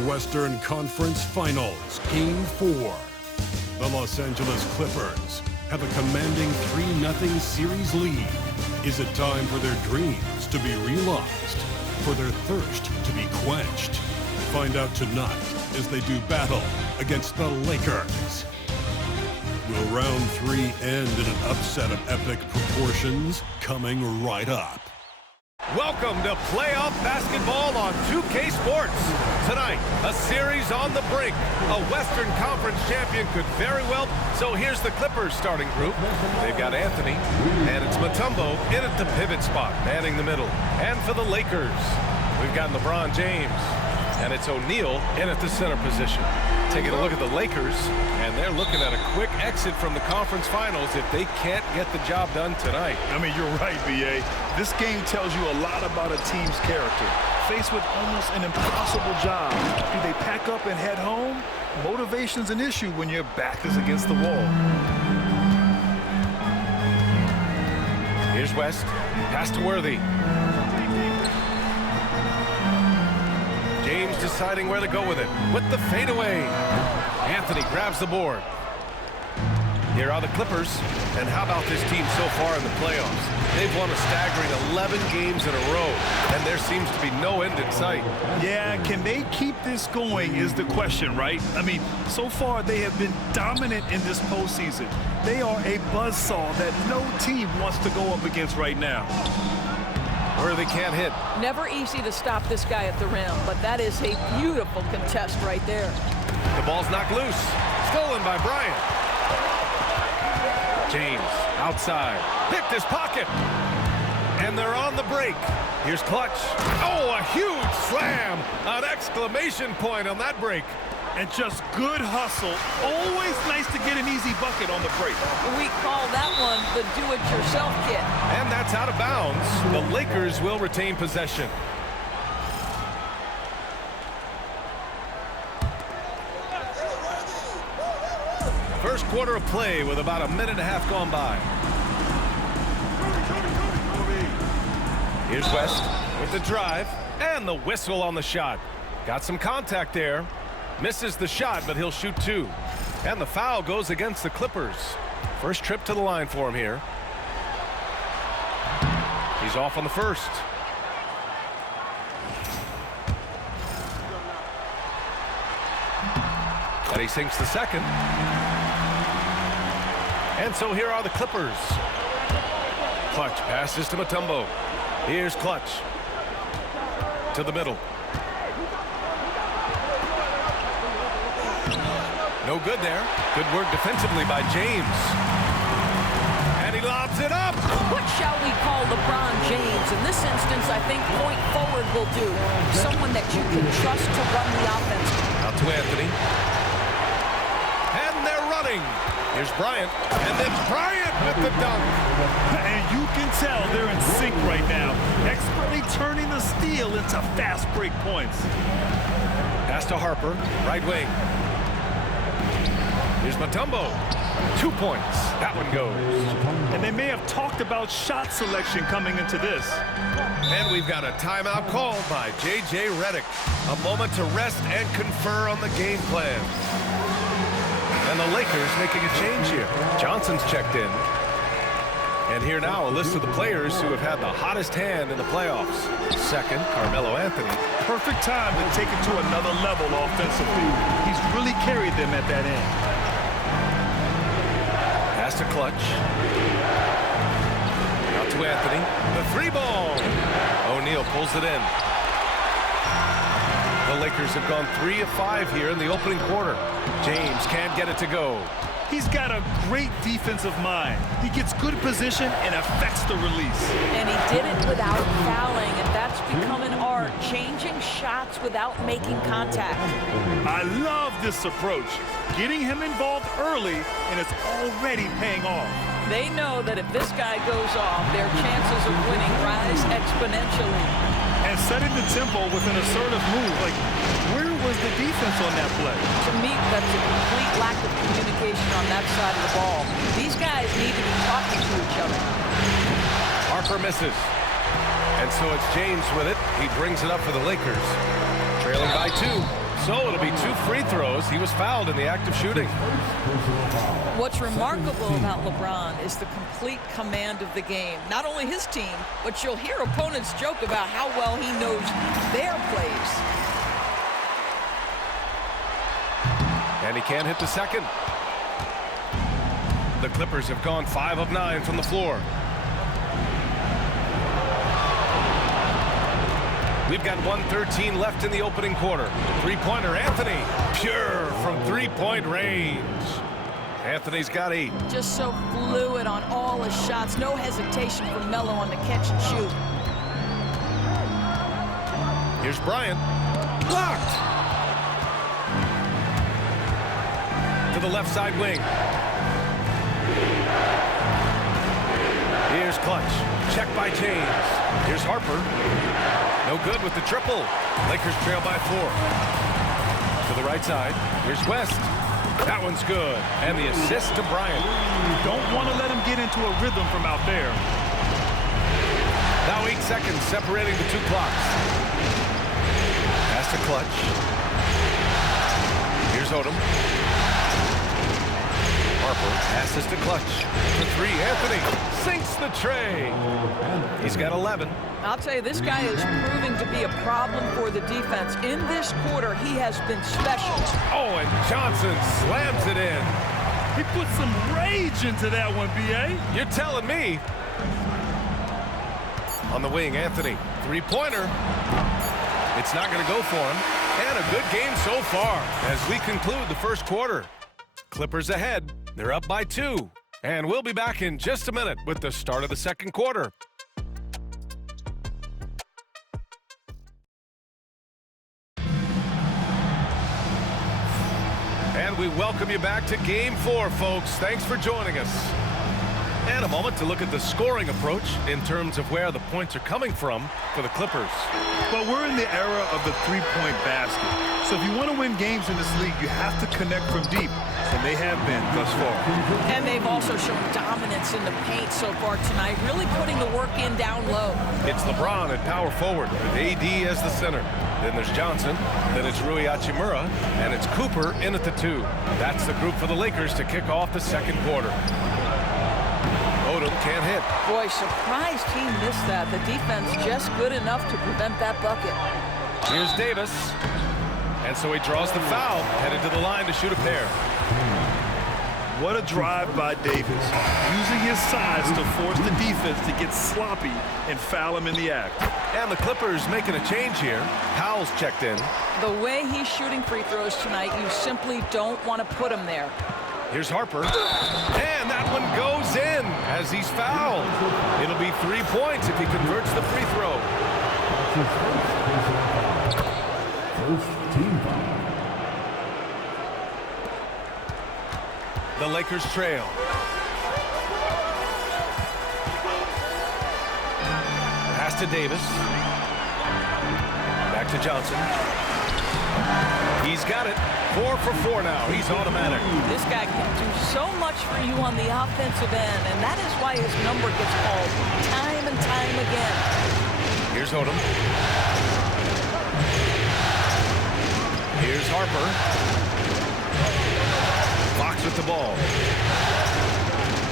Western Conference Finals, Game 4. The Los Angeles Clippers have a commanding 3-0 series lead. Is it time for their dreams to be realized? For their thirst to be quenched? Find out tonight as they do battle against the Lakers. Will round 3 end in an upset of epic proportions? Coming right up. Welcome to playoff basketball on 2K Sports. Tonight, a series on the brink. A Western Conference champion could very well. So here's the Clippers starting group. They've got Anthony, and it's Mutombo in at the pivot spot, manning the middle. And for the Lakers, we've got LeBron James, and it's O'Neal in at the center position. Taking a look at the Lakers, and they're looking at a quick exit from the conference finals if they can't get the job done tonight. I mean, you're right, B.A. This game tells you a lot about a team's character. Faced with almost an impossible job, do they pack up and head home? Motivation's an issue when your back is against the wall. Here's West, pass to Worthy. James deciding where to go with it, with the fadeaway. Anthony grabs the board. Here are the Clippers, and how about this team so far in the playoffs? They've won a staggering 11 games in a row, and there seems to be no end in sight. Yeah, can they keep this going is the question, right? I mean, so far they have been dominant in this postseason. They are a buzzsaw that no team wants to go up against right now. Worthy can't hit. Never easy to stop this guy at the rim, but that is a beautiful contest right there. The ball's knocked loose. Stolen by Bryant. James outside. Picked his pocket. And they're on the break. Here's Clutch. Oh, a huge slam. An exclamation point on that break. And just good hustle. Always nice to get an easy bucket on the break. We call that one the do-it-yourself kit. And that's out of bounds. The Lakers will retain possession. First quarter of play with about a minute and a half gone by. Here's West with the drive and the whistle on the shot. Got some contact there. Misses the shot, but he'll shoot two. And the foul goes against the Clippers. First trip to the line for him here. He's off on the first. And he sinks the second. And so here are the Clippers. Clutch passes to Mutombo. Here's Clutch. To the middle. No good there. Good work defensively by James. And he lobs it up. What shall we call LeBron James? In this instance, I think point forward will do. Someone that you can trust to run the offense. Out to Anthony. And they're running. Here's Bryant. And then Bryant with the dunk. And you can tell they're in sync right now. Expertly turning the steal into fast break points. Pass to Harper. Right wing. Here's Mutombo. 2 points. That one goes. And they may have talked about shot selection coming into this. And we've got a timeout called by J.J. Redick. A moment to rest and confer on the game plan. And the Lakers making a change here. Johnson's checked in. And here now a list of the players who have had the hottest hand in the playoffs. Second, Carmelo Anthony. Perfect time to take it to another level offensively. He's really carried them at that end. Pass to Clutch. Out to Anthony. The three ball. O'Neal pulls it in. The Lakers have gone 3 of 5 here in the opening quarter. James can't get it to go. He's got a great defensive mind. He gets good position and affects the release. And he did it without fouling, and that's become an art, changing shots without making contact. I love this approach. Getting him involved early, and it's already paying off. They know that if this guy goes off, their chances of winning rise exponentially. And setting the tempo with an assertive move. Like, where was the defense on that play? To me, that's a complete lack of communication on that side of the ball. These guys need to be talking to each other. Harper misses. And so it's James with it. He brings it up for the Lakers. Trailing by 2. So it'll be 2 free throws. He was fouled in the act of shooting. What's remarkable about LeBron is the complete command of the game. Not only his team, but you'll hear opponents joke about how well he knows their plays. And he can't hit the second. The Clippers have gone 5 of 9 from the floor. We've got 1:13 left in the opening quarter. Three-pointer, Anthony. Pure from three-point range. Anthony's got 8. Just so fluid on all his shots. No hesitation for Melo on the catch and shoot. Here's Bryant. Blocked. To the left side wing. Here's Clutch. Check by James. Here's Harper. No good with the triple. Lakers trail by 4. To the right side. Here's West. That one's good. And the assist to Bryant. Don't want to let him get into a rhythm from out there. Now 8 seconds separating the 2 clocks. Pass to Clutch. Here's Odom. Harper passes to Clutch. For 3, Anthony sinks the tray. He's got 11. I'll tell you, this guy is proving to be a problem for the defense. In this quarter, he has been special. Oh, and Johnson slams it in. He put some rage into that one, B.A. You're telling me. On the wing, Anthony. Three-pointer. It's not going to go for him. And a good game so far as we conclude the first quarter. Clippers ahead. They're up by 2. And we'll be back in just a minute with the start of the second quarter. And we welcome you back to Game 4, folks. Thanks for joining us. And a moment to look at the scoring approach in terms of where the points are coming from for the Clippers. But we're in the era of the three-point basket. So if you want to win games in this league, you have to connect from deep. And they have been thus far. And they've also shown dominance in the paint so far tonight, really putting the work in down low. It's LeBron at power forward with AD as the center. Then there's Johnson, then it's Rui Hachimura, and it's Cooper in at the 2. That's the group for the Lakers to kick off the second quarter. Odom can't hit. Boy, surprised he missed that. The defense just good enough to prevent that bucket. Here's Davis. And so he draws the foul, headed to the line to shoot a pair. What a drive by Davis, using his size to force the defense to get sloppy and foul him in the act. And the Clippers making a change here. Powell's checked in. The way he's shooting free throws tonight, you simply don't want to put him there. Here's Harper. And that one goes in as he's fouled. It'll be 3 points if he converts the free throw. The Lakers trail. Pass to Davis. Back to Johnson. He's got it. 4 for 4 now. He's automatic. This guy can do so much for you on the offensive end, and that is why his number gets called time and time again. Here's Odom. Here's Harper. Fox with the ball.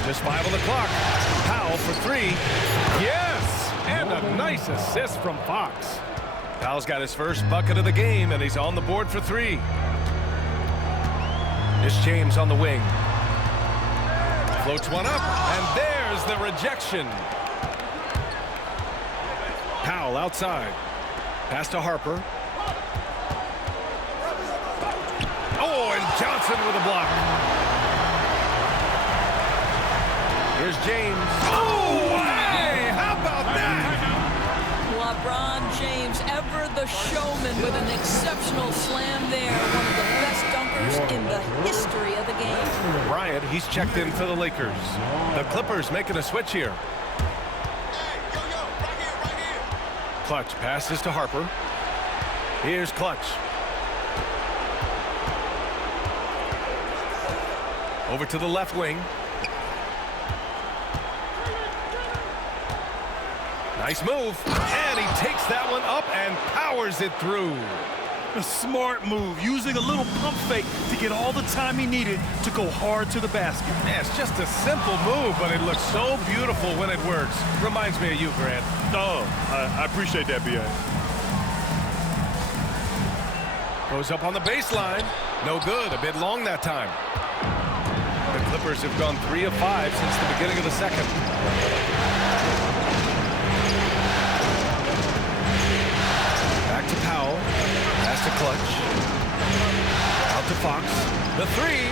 Just 5 on the clock. Powell for 3. Yes! And a nice assist from Fox. Powell's got his first bucket of the game, and he's on the board for 3. Here's James on the wing. Floats one up, and there's the rejection. Powell outside. Pass to Harper. Oh, and Johnson with a block. Here's James. Oh, hey, how about that? LeBron James, ever the showman, with an exceptional slam there. One of the best dunkers in the history of the game. Bryant, he's checked in for the Lakers. The Clippers making a switch here. Clutch passes to Harper. Here's Clutch. Over to the left wing. Nice move. And he takes that one up and powers it through. A smart move, using a little pump fake to get all the time he needed to go hard to the basket. Yeah, it's just a simple move, but it looks so beautiful when it works. Reminds me of you, Grant. Oh, I appreciate that, B.A. Goes up on the baseline. No good. A bit long that time. The Clippers have gone 3 of 5 since the beginning of the second. Back to Powell. Pass to Clutch. Out to Fox. The three.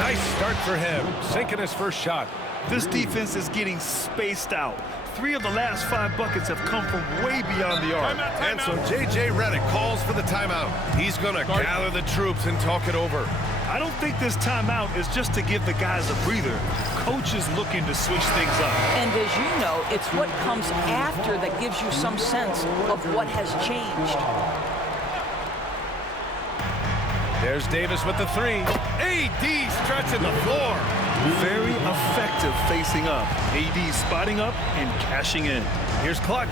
Nice start for him. Sinking his first shot. This defense is getting spaced out. 3 of the last 5 buckets have come from way beyond the arc. And so J.J. Redick calls for the timeout. He's going to gather the troops and talk it over. I don't think this timeout is just to give the guys a breather. Coach is looking to switch things up. And as you know, it's what comes after that gives you some sense of what has changed. There's Davis with the three. AD stretching the floor. Very effective facing up. AD spotting up and cashing in. Here's Clutch.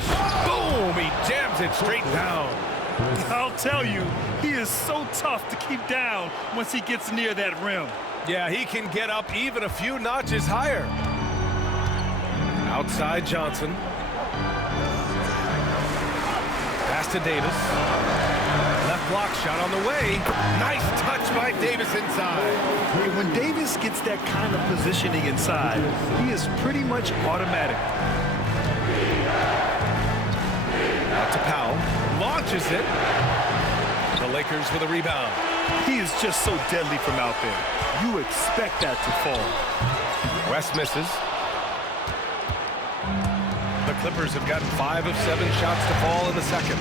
Boom! He jams it straight down. I'll tell you, he is so tough to keep down once he gets near that rim. Yeah, he can get up even a few notches higher. Outside Johnson. Pass to Davis. Left block shot on the way. Nice touch by Davis inside. When Davis gets that kind of positioning inside, he is pretty much automatic. Out to Powell. Launches it. The Lakers with a rebound. He is just so deadly from out there. You expect that to fall. West misses. The Clippers have gotten 5 of 7 shots to fall in the second.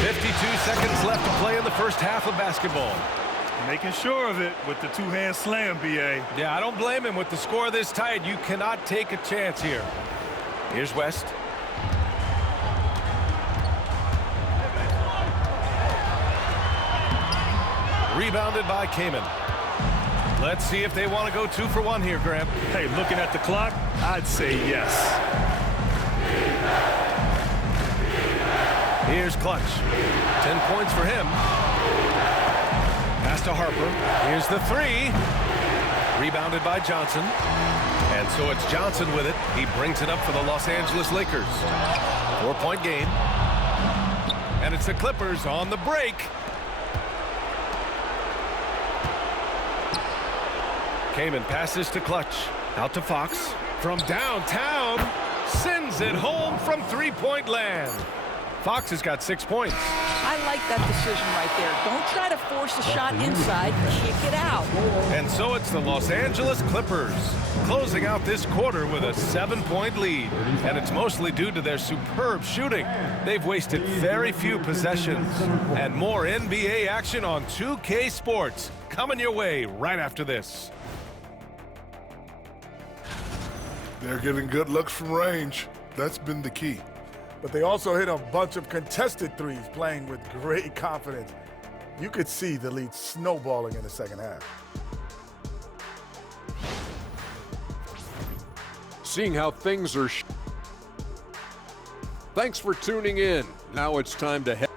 52 seconds left to play in the first half of basketball. Making sure of it with the two-hand slam, B.A. Yeah, I don't blame him. With the score this tight, you cannot take a chance here. Here's West. Rebounded by Kaman. Let's see if they want to go 2 for 1 here, Grant. Hey, looking at the clock, I'd say yes. Here's Clutch. 10 points for him. Pass to Harper. Here's the three. Rebounded by Johnson. And so it's Johnson with it. He brings it up for the Los Angeles Lakers. 4-point game. And it's the Clippers on the break. Kaman passes to Clutch. Out to Fox. From downtown. Sends it home from three-point land. Fox has got 6 points. I like that decision right there. Don't try to force a shot inside. Kick it out. And so it's the Los Angeles Clippers closing out this quarter with a 7-point lead. And it's mostly due to their superb shooting. They've wasted very few possessions. And more NBA action on 2K Sports coming your way right after this. They're getting good looks from range. That's been the key. But they also hit a bunch of contested threes, playing with great confidence. You could see the lead snowballing in the second half. Seeing how things are. Thanks for tuning in. Now it's time to head.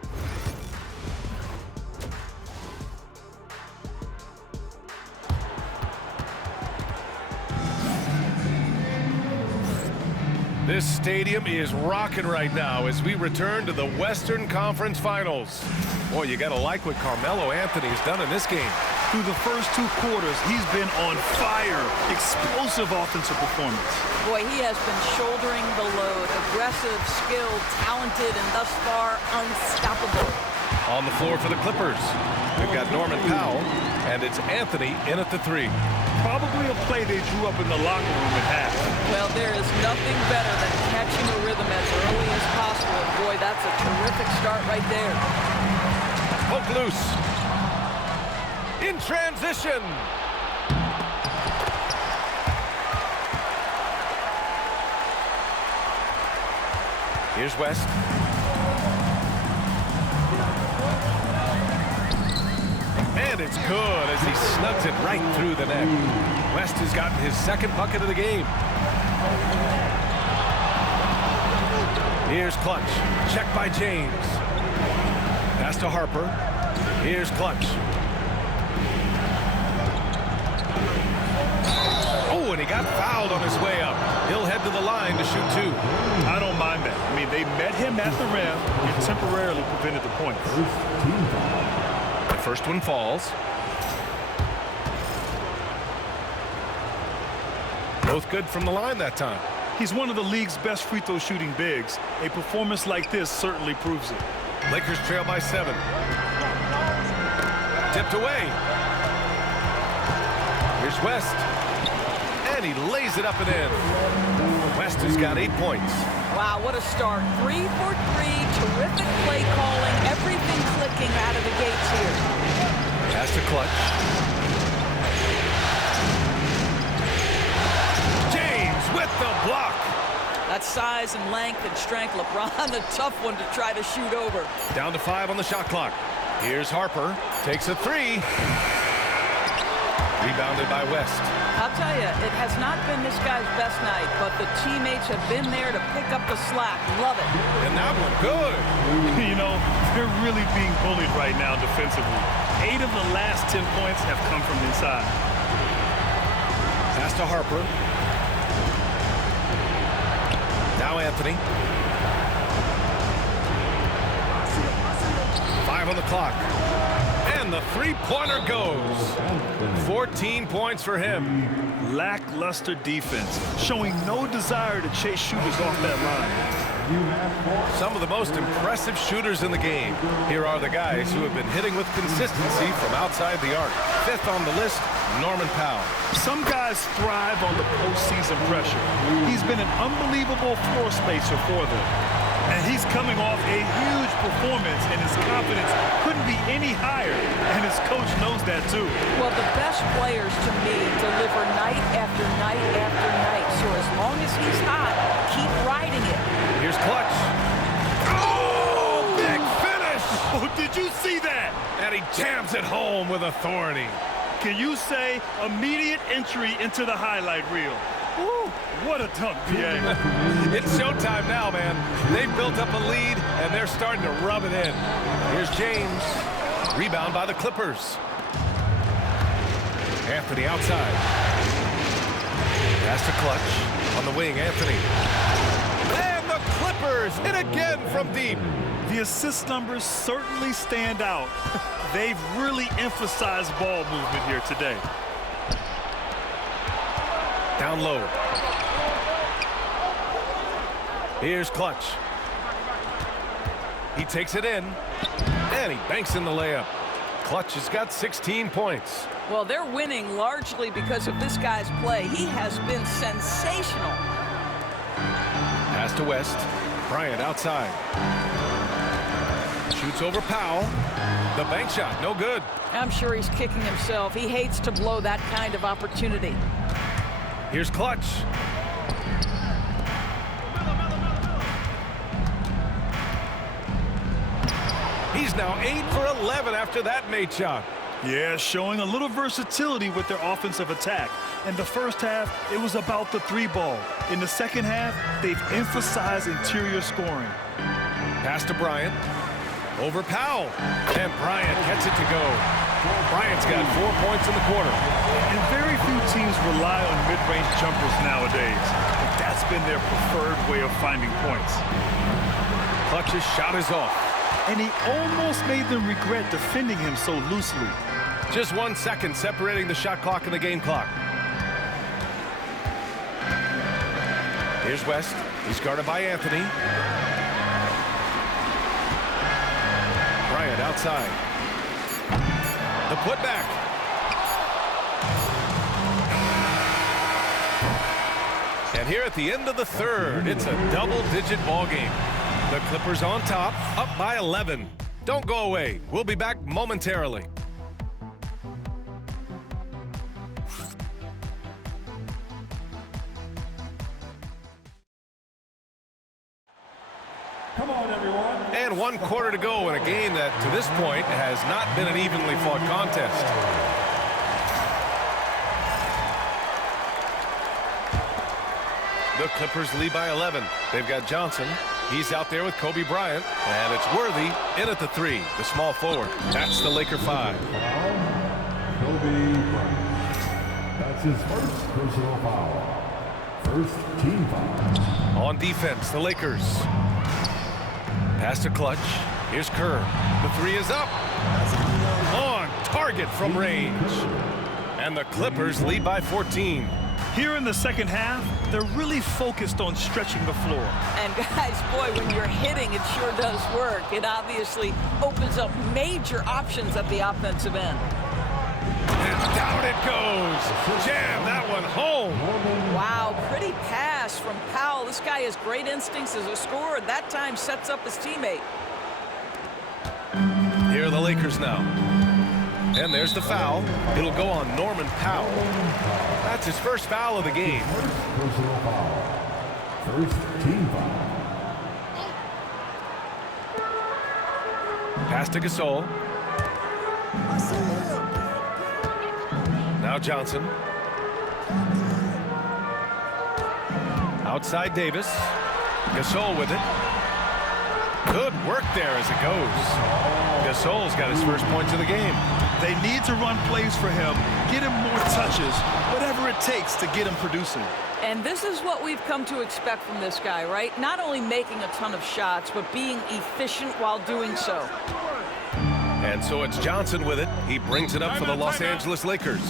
This stadium is rocking right now as we return to the Western Conference Finals. Boy, you gotta like what Carmelo Anthony has done in this game. Through the first 2 quarters, he's been on fire. Explosive offensive performance. Boy, he has been shouldering the load. Aggressive, skilled, talented, and thus far unstoppable. On the floor for the Clippers, we've got Norman Powell, and it's Anthony in at the three. Probably a play they drew up in the locker room at half. Well, there is nothing better than catching a rhythm as early as possible. And boy, that's a terrific start right there. Poke loose. In transition. Here's West. And it's good as he snugs it right through the net. West has gotten his second bucket of the game. Here's Clutch. Check by James. Pass to Harper. Here's Clutch. Oh, and he got fouled on his way up. He'll head to the line to shoot 2. I don't mind that. I mean, they met him at the rim and temporarily prevented the points. The first one falls. Both good from the line that time. He's one of the league's best free throw shooting bigs. A performance like this certainly proves it. Lakers trail by 7. Tipped away. Here's West. And he lays it up and in. West has got 8 points. Wow, what a start. 3 for 3. Terrific play calling. Everything clicking out of the gates here. Pass to Clutch. James with the block. That size and length and strength. LeBron, a tough one to try to shoot over. Down to 5 on the shot clock. Here's Harper. Takes a 3. Rebounded by West. I'll tell you, it has not been this guy's best night, but the teammates have been there to pick up the slack. Love it. And that one good. You know, they're really being bullied right now defensively. 8 of the last 10 points have come from inside. Pass to Harper. Now Anthony. 5 on the clock. And the three-pointer goes. 14 points for him. Lackluster defense, showing no desire to chase shooters off that line. Some of the most impressive shooters in the game. Here are the guys who have been hitting with consistency from outside the arc. 5th on the list, Norman Powell. Some guys thrive on the postseason pressure. He's been an unbelievable floor spacer for them. And he's coming off a huge performance, and his confidence couldn't be any higher. And his coach knows that, too. Well, the best players, to me, deliver night after night after night. So as long as he's hot, keep riding it. Here's Clutch. Oh, big finish! Oh, did you see that? And he jams it home with authority. Can you say immediate entry into the highlight reel? Woo, what a dunk, PA. It's showtime now, man. They've built up a lead, and they're starting to rub it in. Here's James. Rebound by the Clippers. Anthony outside. Pass to Clutch. On the wing, Anthony. And the Clippers hit again from deep. The assist numbers certainly stand out. They've really emphasized ball movement here today. Down low. Here's Clutch. He takes it in, and he banks in the layup. Clutch has got 16 points. Well, they're winning largely because of this guy's play. He has been sensational. Pass to West. Bryant outside. Shoots over Powell. The bank shot, no good. I'm sure he's kicking himself. He hates to blow that kind of opportunity. Here's Clutch. He's now 8 for 11 after that made shot. Yeah, showing a little versatility with their offensive attack. In the first half, it was about the 3-ball. In the second half, they've emphasized interior scoring. Pass to Bryant. Over Powell. And Bryant gets it to go. Bryant's got 4 points in the quarter. And very few teams rely on mid-range jumpers nowadays. But that's been their preferred way of finding points. Clutch's shot is off. And he almost made them regret defending him so loosely. Just 1 second separating the shot clock and the game clock. Here's West. He's guarded by Anthony. Bryant outside. The putback. And here at the end of the third, it's a double-digit ball game. The Clippers on top, up by 11. Don't go away. We'll be back momentarily. Come on, everyone. And 1 quarter to go in a game that, to this point, has not been an evenly fought contest. The Clippers lead by 11. They've got Johnson. He's out there with Kobe Bryant, and it's Worthy in at the 3, the small forward. That's the Laker 5. Kobe Bryant. That's his first personal foul. First team foul. On defense, the Lakers. Pass to Clutch. Here's Kerr. The 3 is up. On target from range. And the Clippers lead by 14. Here in the second half, they're really focused on stretching the floor. And guys, boy, when you're hitting, it sure does work. It obviously opens up major options at the offensive end. And down it goes. Jam that one home. Wow, pretty pass from Powell. This guy has great instincts as a scorer. That time sets up his teammate. Here are the Lakers now. And there's the foul. It'll go on Norman Powell. That's his first foul of the game. Personal foul. First team foul. Pass to Gasol. Now Johnson. Outside Davis. Gasol with it. Good work there as it goes. Gasol's got his first points of the game. They need to run plays for him, get him more touches, whatever it takes to get him producing. And this is what we've come to expect from this guy, right? Not only making a ton of shots, but being efficient while doing so. And so it's Johnson with it. He brings it up for the Los Angeles Lakers.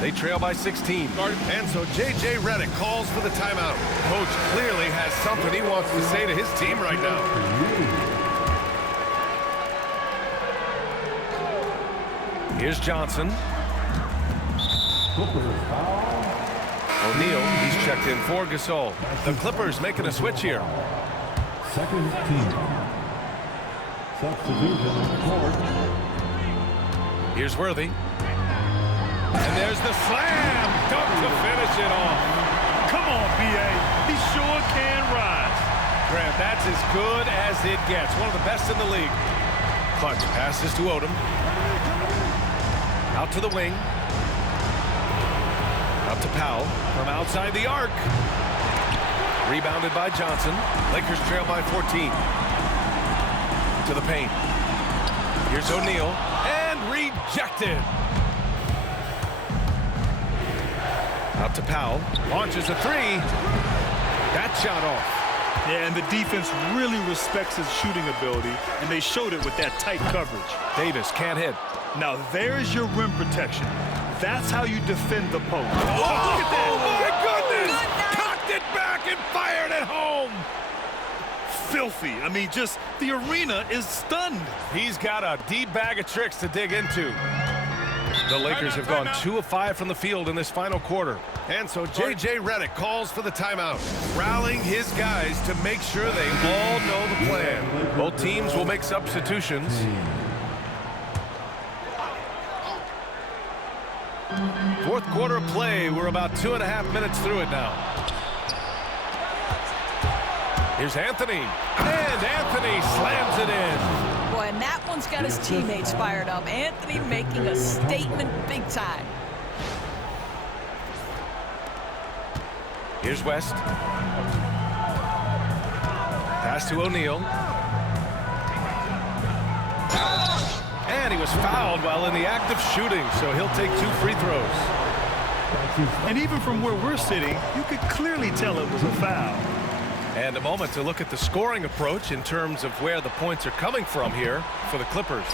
They trail by 16. And so J.J. Redick calls for the timeout. Coach clearly has something he wants to say to his team right now. Here's Johnson. O'Neal, he's checked in for Gasol. The Clippers making a switch here. Second team. Substitution on the court. Here's Worthy. And there's the slam dunk to finish it off. Come on, B.A. He sure can rise. Grant, that's as good as it gets. One of the best in the league. Clutch passes to Odom. Out to the wing. Out to Powell from outside the arc. Rebounded by Johnson. Lakers trail by 14. To the paint. Here's O'Neal. And rejected. Out to Powell. Launches a 3. That shot off. Yeah, and the defense really respects his shooting ability, and they showed it with that tight coverage. Davis can't hit. Now there's your rim protection. That's how you defend the post. Oh, look at that! Oh, my goodness! Cocked it back and fired it home! Filthy. I mean, just the arena is stunned. He's got a deep bag of tricks to dig into. The Lakers have gone 2 of 5 from the field in this final quarter. And so J.J. Redick calls for the timeout, rallying his guys to make sure they all know the plan. Both teams will make substitutions. Fourth quarter play. We're about 2.5 minutes through it now. Here's Anthony. And Anthony slams it in. Boy, and that one's got his teammates fired up. Anthony making a statement big time. Here's West. Pass to O'Neal. And he was fouled while in the act of shooting, so he'll take 2 free throws. And even from where we're sitting, you could clearly tell it was a foul. And a moment to look at the scoring approach in terms of where the points are coming from here for the Clippers.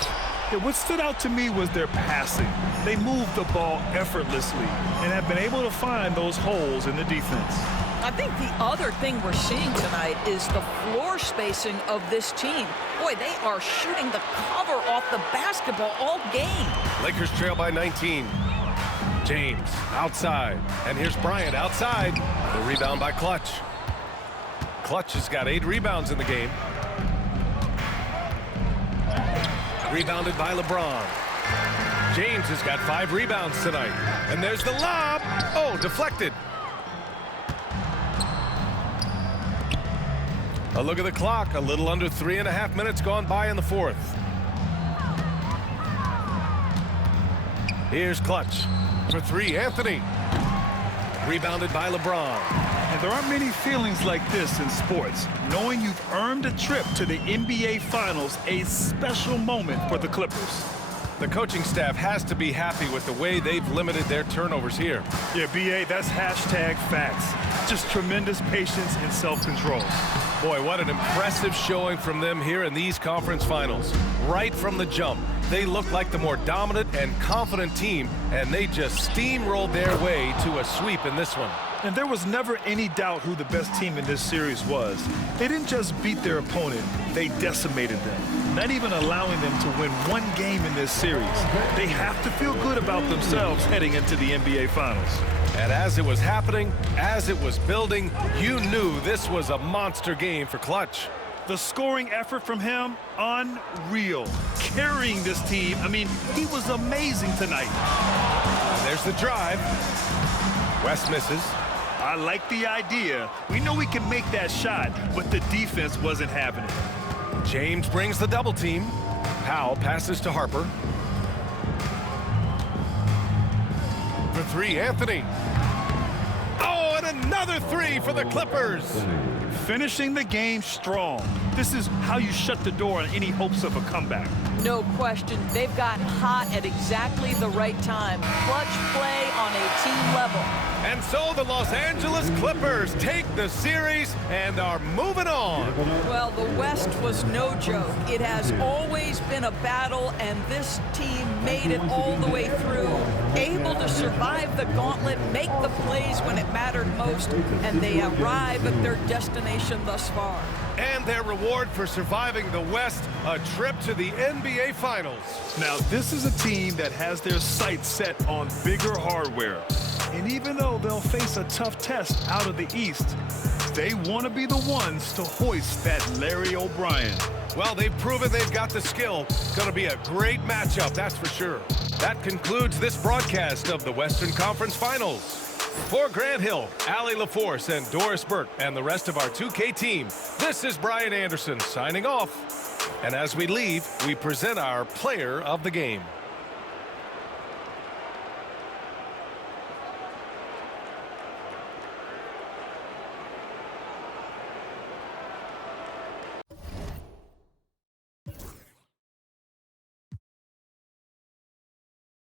Yeah, what stood out to me was their passing. They moved the ball effortlessly and have been able to find those holes in the defense. I think the other thing we're seeing tonight is the floor spacing of this team. Boy, they are shooting the cover off the basketball all game. Lakers trail by 19. James outside. And here's Bryant outside. The rebound by Clutch. Clutch has got 8 rebounds in the game. Rebounded by LeBron. James has got 5 rebounds tonight. And there's the lob. Oh, deflected. A look at the clock. A little under 3.5 minutes gone by in the fourth. Here's Clutch for 3. Anthony. Rebounded by LeBron. And there aren't many feelings like this in sports. Knowing you've earned a trip to the NBA Finals, a special moment for the Clippers. The coaching staff has to be happy with the way they've limited their turnovers here. Yeah, B.A., that's hashtag facts. Just tremendous patience and self-control. Boy, what an impressive showing from them here in these conference finals. Right from the jump, they looked like the more dominant and confident team, and they just steamrolled their way to a sweep in this one. And there was never any doubt who the best team in this series was. They didn't just beat their opponent, they decimated them, not even allowing them to win one game in this series. They have to feel good about themselves heading into the NBA Finals. And as it was happening, as it was building, you knew this was a monster game for Klutch. The scoring effort from him, unreal. Carrying this team, I mean, he was amazing tonight. There's the drive. West misses. I like the idea. We know we can make that shot, but the defense wasn't having it. James brings the double team. Powell passes to Harper. For three, Anthony. Oh, and another three for the Clippers. Finishing the game strong. This is how you shut the door on any hopes of a comeback. No question. They've got hot at exactly the right time. Clutch play on a team level. And so the Los Angeles Clippers take the series and are moving on. Well, the West was no joke. It has always been a battle, and this team made it all the way through, able to survive the gauntlet, make the plays when it mattered most, and they arrive at their destination thus far. And their reward for surviving the West, a trip to the NBA Finals. Now, this is a team that has their sights set on bigger hardware. And even though they'll face a tough test out of the East, they want to be the ones to hoist that Larry O'Brien. Well, they've proven they've got the skill. Going to be a great matchup, that's for sure. That concludes this broadcast of the Western Conference Finals. For Grant Hill, Allie LaForce, and Doris Burke, and the rest of our 2K team, this is Brian Anderson signing off. And as we leave, we present our player of the game.